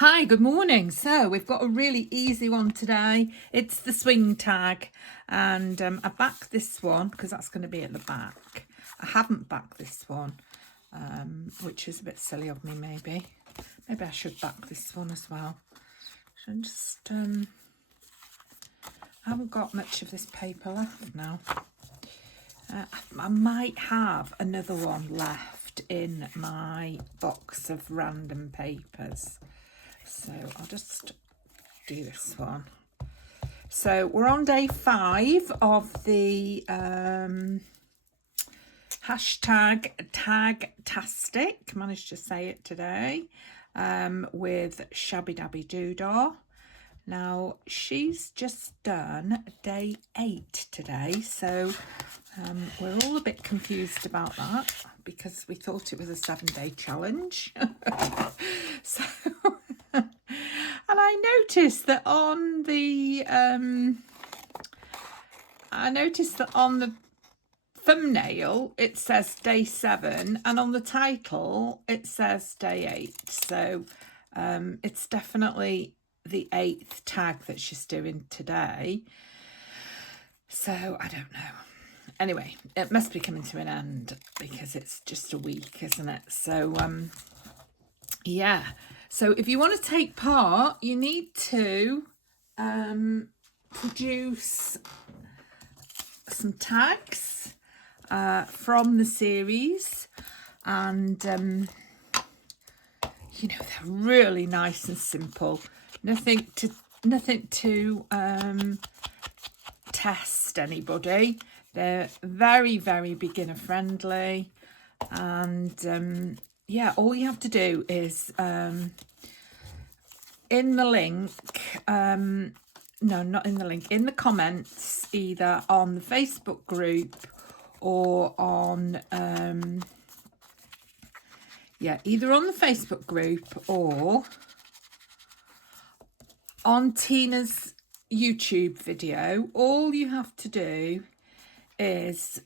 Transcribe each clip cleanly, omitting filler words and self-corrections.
Hi, good morning. So we've got a really easy one today. It's the swing tag, and I backed this one because that's going to be at the back. I haven't backed this one, which is a bit silly of me. Maybe I should back this one as well. So I'm just I haven't got much of this paper left now. I might have another one left in my box of random papers. So I'll just do this one. So we're on day 5 of the hashtag tagtastic. Managed to say it today with Shabby Dabby Doodah. Now she's just done day 8 today, so we're all a bit confused about that because we thought it was a 7-day challenge. So and I noticed that on the thumbnail it says day 7, and on the title it says day 8. So it's definitely the 8th tag that she's doing today. So I don't know. Anyway, it must be coming to an end because it's just a week, isn't it? So yeah. So if you want to take part, you need to produce some tags from the series, and you know, they're really nice and simple. Nothing to test anybody. They're very, very beginner friendly, and yeah, all you have to do is in the link, no, not in the link, in the comments, either on the Facebook group or on either on the Facebook group or on Tina's YouTube video. All you have to do is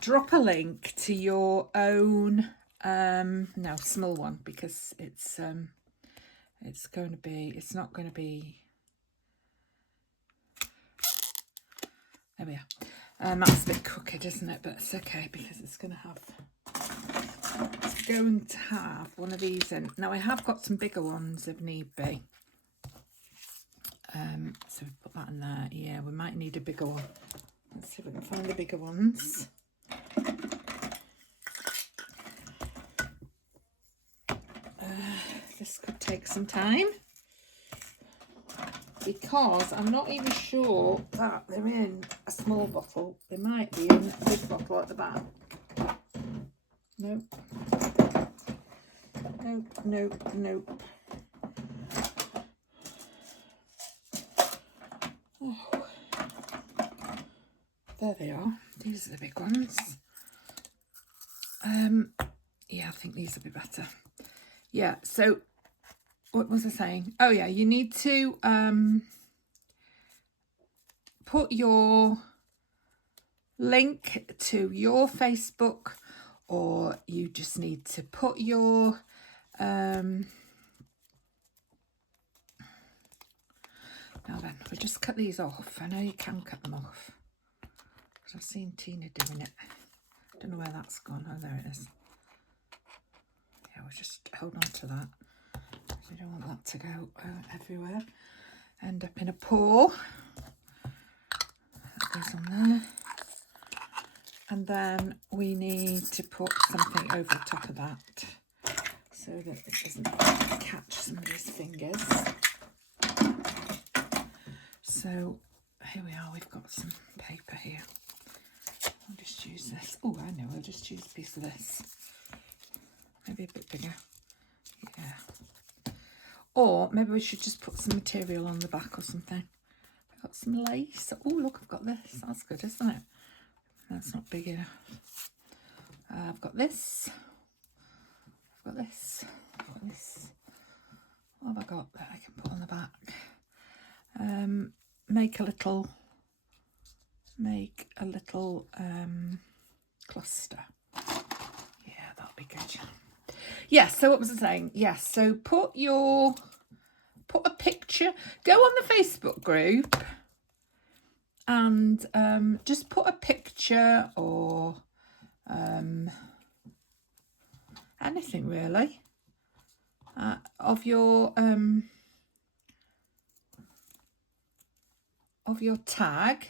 drop a link to your own no, small one, because it's not going to be, there we are. That's a bit crooked, isn't it? But it's okay because it's going to have one of these in. Now I have got some bigger ones if need be. So we put that in there. Yeah, we might need a bigger one. Let's see if we can find the bigger ones. This could take some time because I'm not even sure that they're in a small bottle. They might be in a big bottle at the back. Nope. Nope. Oh. There they are. These are the big ones. Yeah, I think these will be better. Yeah, so what was I saying? Oh yeah, you need to put your link to your Facebook, or you just need to put your now then, we just cut these off. I know you can cut them off because I've seen Tina doing it. I don't know where that's gone. Oh, there it is. Yeah, we'll just hold on to that. We don't want that to go everywhere. End up in a paw. That goes on there. And then we need to put something over the top of that so that it doesn't catch somebody's fingers. So here we are, we've got some paper here. I'll just use this. Oh, I know, I'll just use a piece of this. Maybe a bit bigger. Yeah. Or maybe we should just put some material on the back or something. I've got some lace. Oh, look, I've got this. That's good, isn't it? That's not big enough. I've got this. I've got this. I've got this. What have I got that I can put on the back? Make a little cluster. Yeah, that'll be good. Yes, so what was I saying? Yes, so put a picture, go on the Facebook group and just put a picture or anything really of your tag,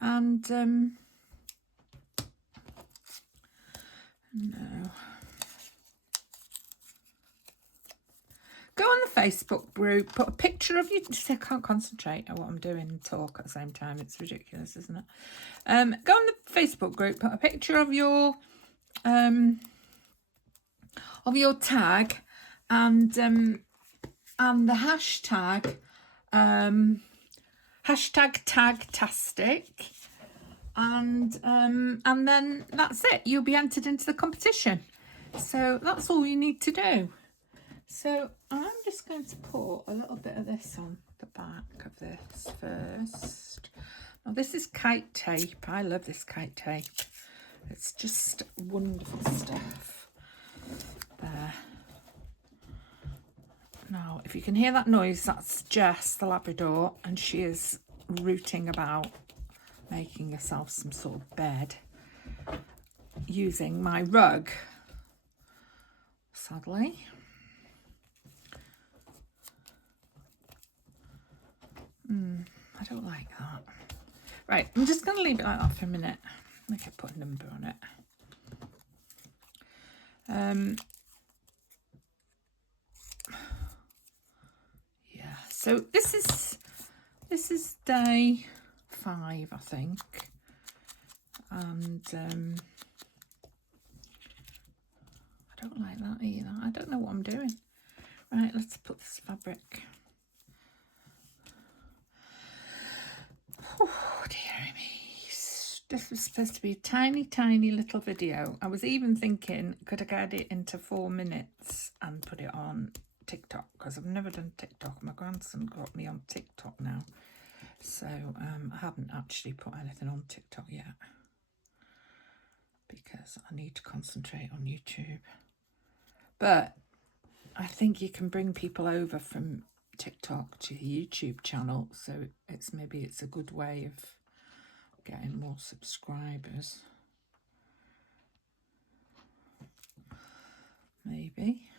and no. Go on the Facebook group, put a picture of you. I can't concentrate on what I'm doing and talk at the same time. It's ridiculous, isn't it? Go on the Facebook group, put a picture of your tag, and the hashtag tagtastic, and then that's it. You'll be entered into the competition. So that's all you need to do. So I'm just going to put a little bit of this on the back of this first. Now this is kite tape. I love this kite tape. It's just wonderful stuff. There. Now, if you can hear that noise, that's Jess, the Labrador, and she is rooting about, making herself some sort of bed using my rug, sadly. I don't like that. Right, I'm just going to leave it like that for a minute. I could put a number on it. Yeah, so this is day 5, I think, and I don't like that either. I don't know what I'm doing. Right, let's put this fabric. Oh dear me. This was supposed to be a tiny, tiny little video. I was even thinking, could I get it into 4 minutes and put it on TikTok? Because I've never done TikTok. My grandson got me on TikTok now. So I haven't actually put anything on TikTok yet, because I need to concentrate on YouTube. But I think you can bring people over from TikTok to the YouTube channel. So maybe it's a good way of getting more subscribers. Maybe.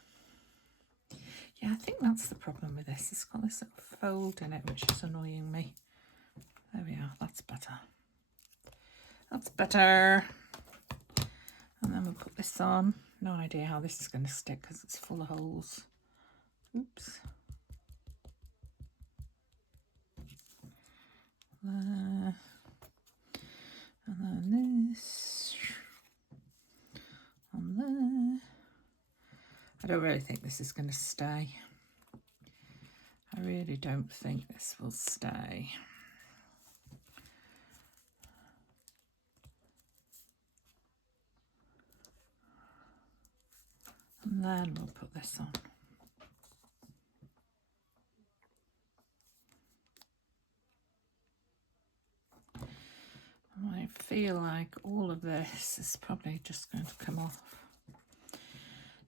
Yeah, I think that's the problem with this. It's got this little fold in it, which is annoying me. There we are. That's better. That's better. And then we'll put this on. No idea how this is going to stick because it's full of holes. Oops. There. And then this. On there. I don't really think this is going to stay. I really don't think this will stay. And then we'll put this on. I feel like all of this is probably just going to come off.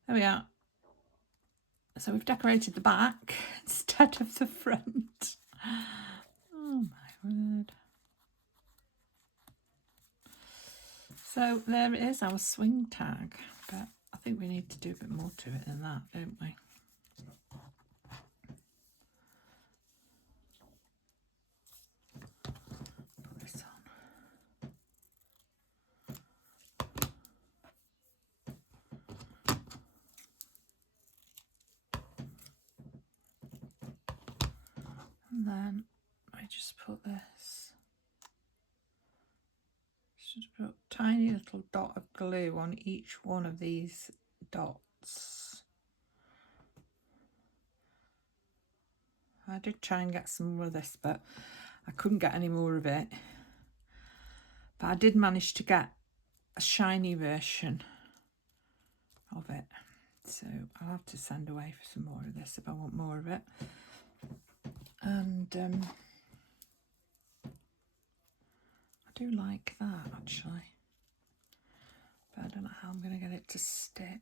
There we are. So we've decorated the back instead of the front. Oh my word. So there it is, our swing tag. But I think we need to do a bit more to it than that, don't we? Put this on. And then I just put this. Just put a tiny little dot of glue on each one of these dots. I did try and get some more of this, but I couldn't get any more of it. But I did manage to get a shiny version of it. So I'll have to send away for some more of this if I want more of it. And I do like that, actually. But I don't know how I'm going to get it to stick.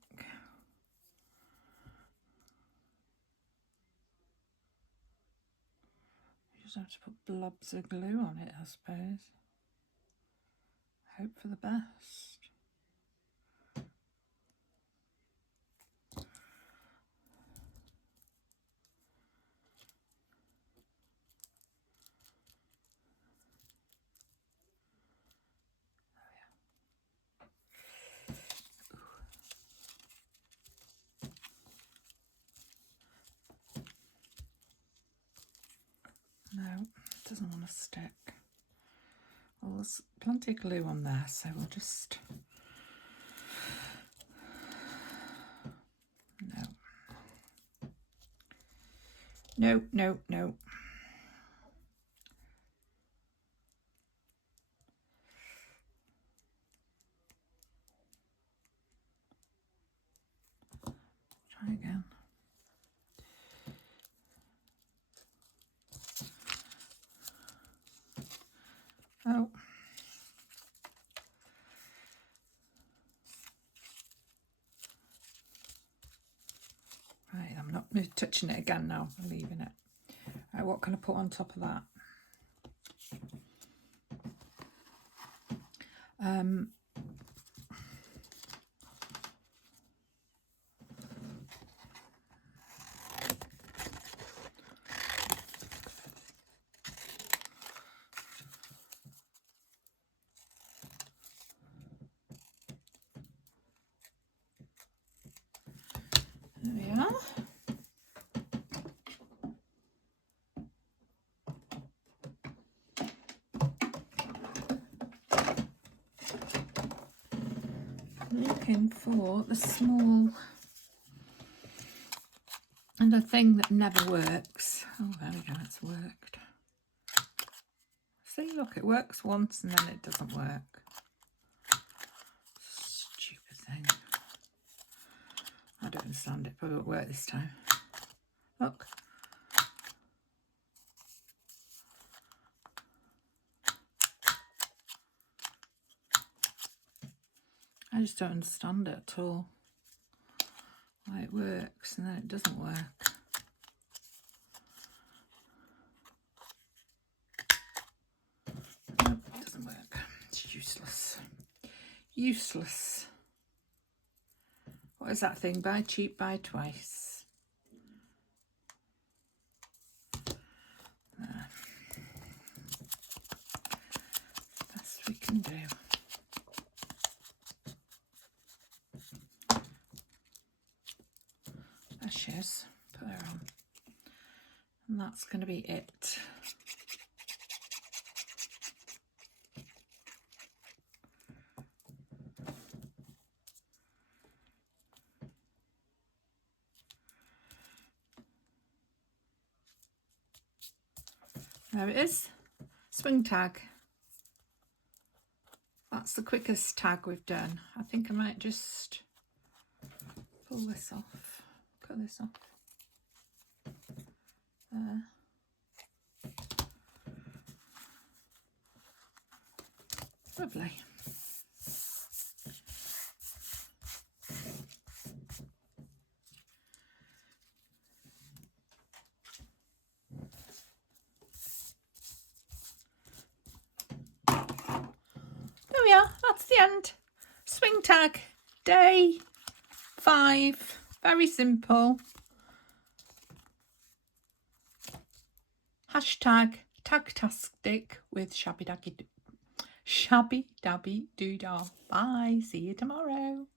You just have to put blobs of glue on it, I suppose. Hope for the best. No, it doesn't want to stick. Well, there's plenty of glue on there, so we'll just... No. No. Try again. Oh. Right, I'm not touching it again now. I'm leaving it. Right, what can I put on top of that? There we are. Looking for the small and a thing that never works. Oh, there we go, it's worked. See, look, it works once and then it doesn't work. Stupid thing. I don't understand it, but it won't work this time. Look. I just don't understand it at all. Why it works and then it doesn't work. Nope, it doesn't work. It's useless. Useless. What is that thing? Buy cheap, buy twice. There. Best we can do. There she is. Put her on. And that's going to be it. There it is. Swing tag. That's the quickest tag we've done. I think I might just pull this off. Cut this off. There. Lovely. There we are, that's the end. Swing tag, day 5. Very simple. Hashtag tagtastic with shabby dabby doodah. Bye, see you tomorrow.